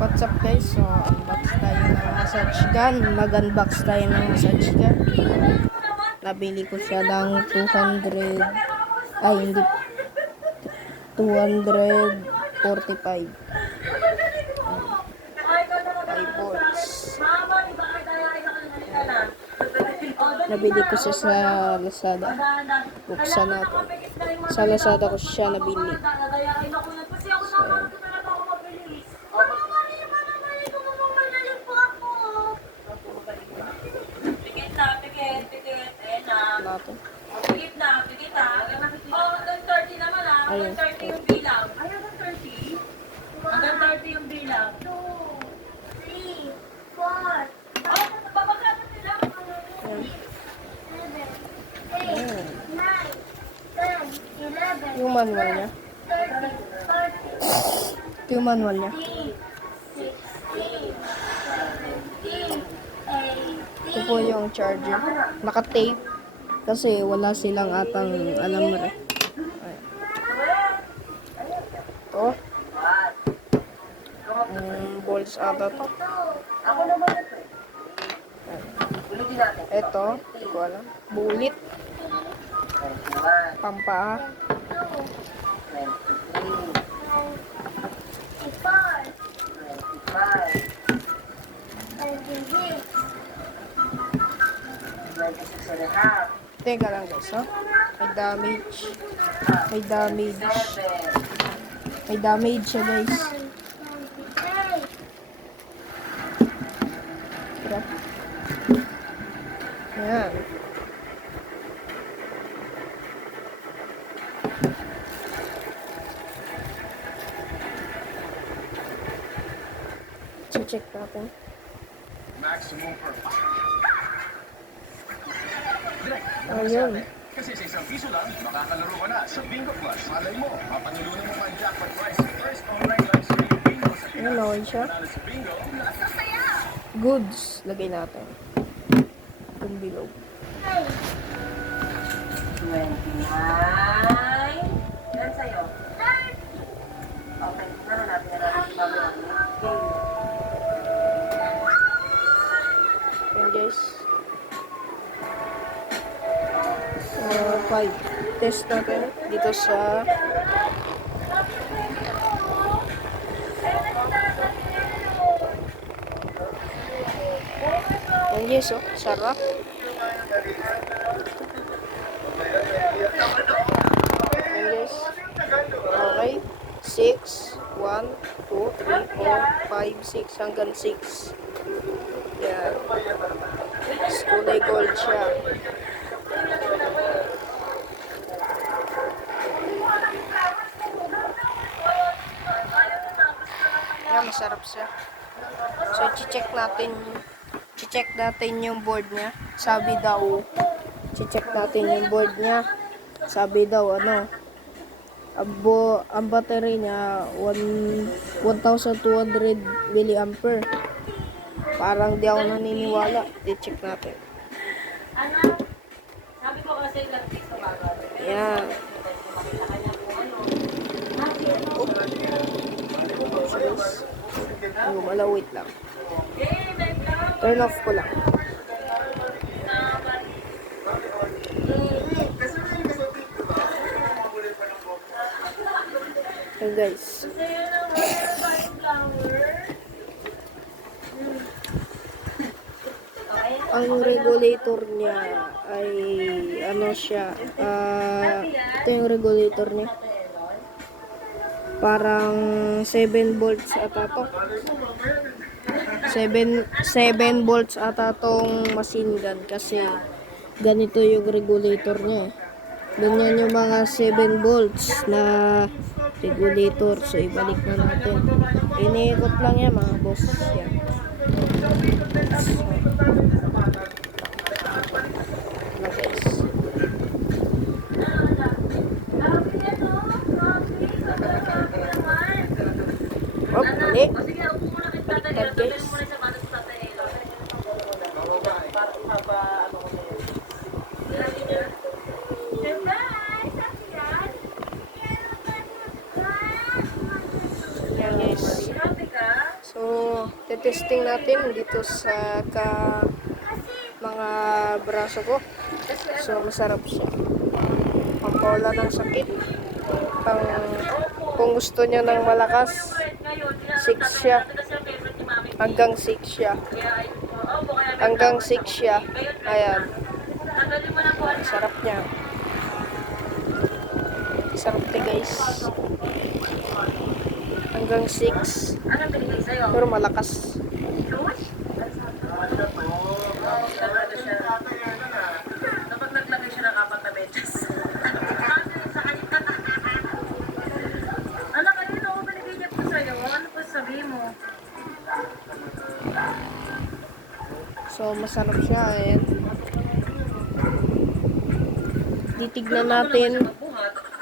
What's up guys? So, unbox tayo ng massage gun. Mag-unbox tayo ng massage gun. Nabili ko siya ng 200 ay hindi 245 5 volts. Nabili ko siya sa Lazada. Buksan natin. Sa Lazada ko siya nabili. Natin. Pikit na, pikit ha. Oh, hanggang 30 naman ha. Hanggang 30 yung bilang. Ay, hanggang 30? Hanggang 30 yung bilang. 2, 3, 4. Ay, babagla pa sila. Ayan. Eight, nine, ten, eleven, Yung manual niya. Ito yung manual niya. Ito po yung charger. Naka-tape. Kasi wala silang atang alam. Ayan. Ito. Yung balls ata to. Ito. Hindi ko alam. Bulit. Pampaa. 23, Twenty-four, natin karangas, ha? May damage. May damage. May damage siya, guys. Crap. Ayan. So check natin. Maximum perfect. Ayun. Kasi sa isang piso lang, makakalaro ka na sa Bingo Plus. Malay mo, mapanilunan mo ang jackpot prize sa first online live streaming bingo sa Pinas. Ano siya? Bingo, Goods. Lagay natin. Yung below. 29. 5. Test natin dito sa Ang yes, oh. Sarap. Ang yes. Okay. 6, 1, 2, 3, 4, 5, 6, hanggang 6. Yan. Yeah. Kulay gold siya. Masarap siya. So, i-check natin i-check natin yung board niya. Sabi daw, i-check natin yung board niya. Sabi daw, ano, abo, ang battery niya, one- 1,200 milliampere. Parang di ako naniniwala. I-check natin. Ano? Sabi ko kasi lang. Yan. Makita ka niya kung ano. Yung wala, wait lang. Turn off ko lang. Hey guys. Ang regulator niya ay ano siya. ah ito yung regulator niya. Parang 7 volts ata to. 7 7 volts ata tong machine gun kasi ganito yung regulator niya eh. Ganyan yung mga 7 volts na regulator. So, ibalik na natin. Iniikot lang yan mga boss. Yan. Na na yun. Surprise! Yan. Guys. So, testing natin dito sa ka mga braso ko. So, masarap siya. Pampawala ng sakit. Pang, kung gusto niya ng malakas, 6 siya. Hanggang 6 siya. Hanggang 6 siya. Ayan. Sarap niya. Sarap niya guys. Hanggang 6. Anong binigay sa'yo? Pero malakas. Fruit? Dapat naglagay siya ng apat na medyas. Sa kanya. Anak, ayun ako binigay niya po sa'yo. Ano po sabihin mo? So, masarap siya. Ayan. Titignan natin.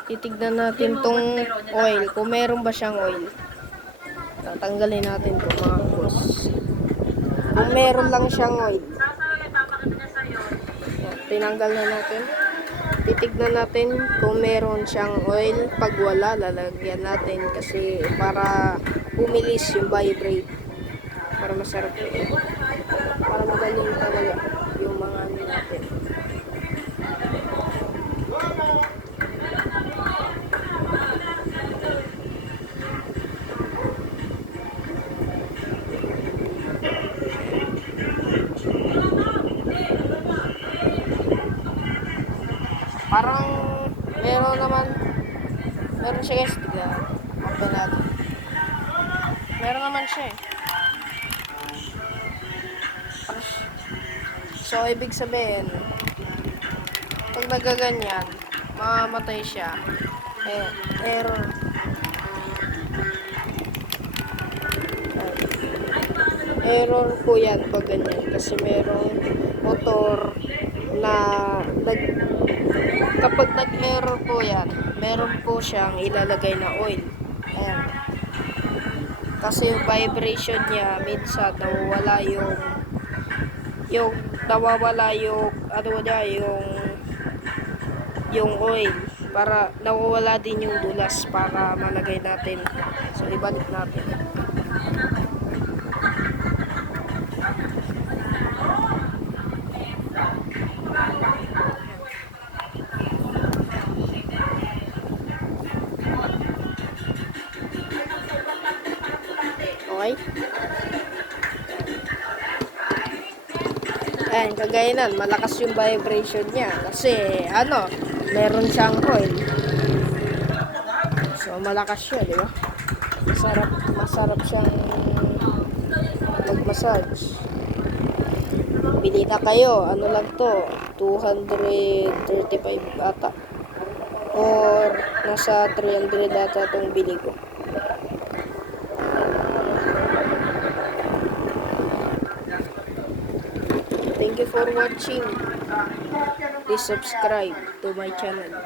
Titignan natin tong oil. Kung meron ba siyang oil. Tatanggalin natin to mga boss. Kung meron lang siyang oil. Sasawag, papakita niya sa'yo. Yan, tinanggal na natin. Titignan natin kung meron siyang oil. Pag wala, lalagyan natin kasi para bumilis yung vibrate. Para masarap. Para Parang meron naman meron siya guys. Tignan. Open natin. Meron naman siya eh. So, ibig sabihin, pag nagaganyan, mamamatay siya. Eh, error. Error po yan pag ganyan. Kasi merong motor na nag kapag nag-error po yan, meron po siyang ilalagay na oil. Ayan. Kasi yung vibration niya, minsan nawawala yung yung nawawala yung ano niya, yung yung oil para nawawala din yung dulas para malagay natin. So ibalik natin. Ayan, kagaya malakas yung vibration niya. Kasi, ano, meron siyang coil. So, malakas siya, di ba? Masarap, masarap siyang mag-massage. Bili na kayo, ano lang to, 235 ata. Or, nasa 300 ata itong bili ko. Thank you for watching. Please subscribe to my channel.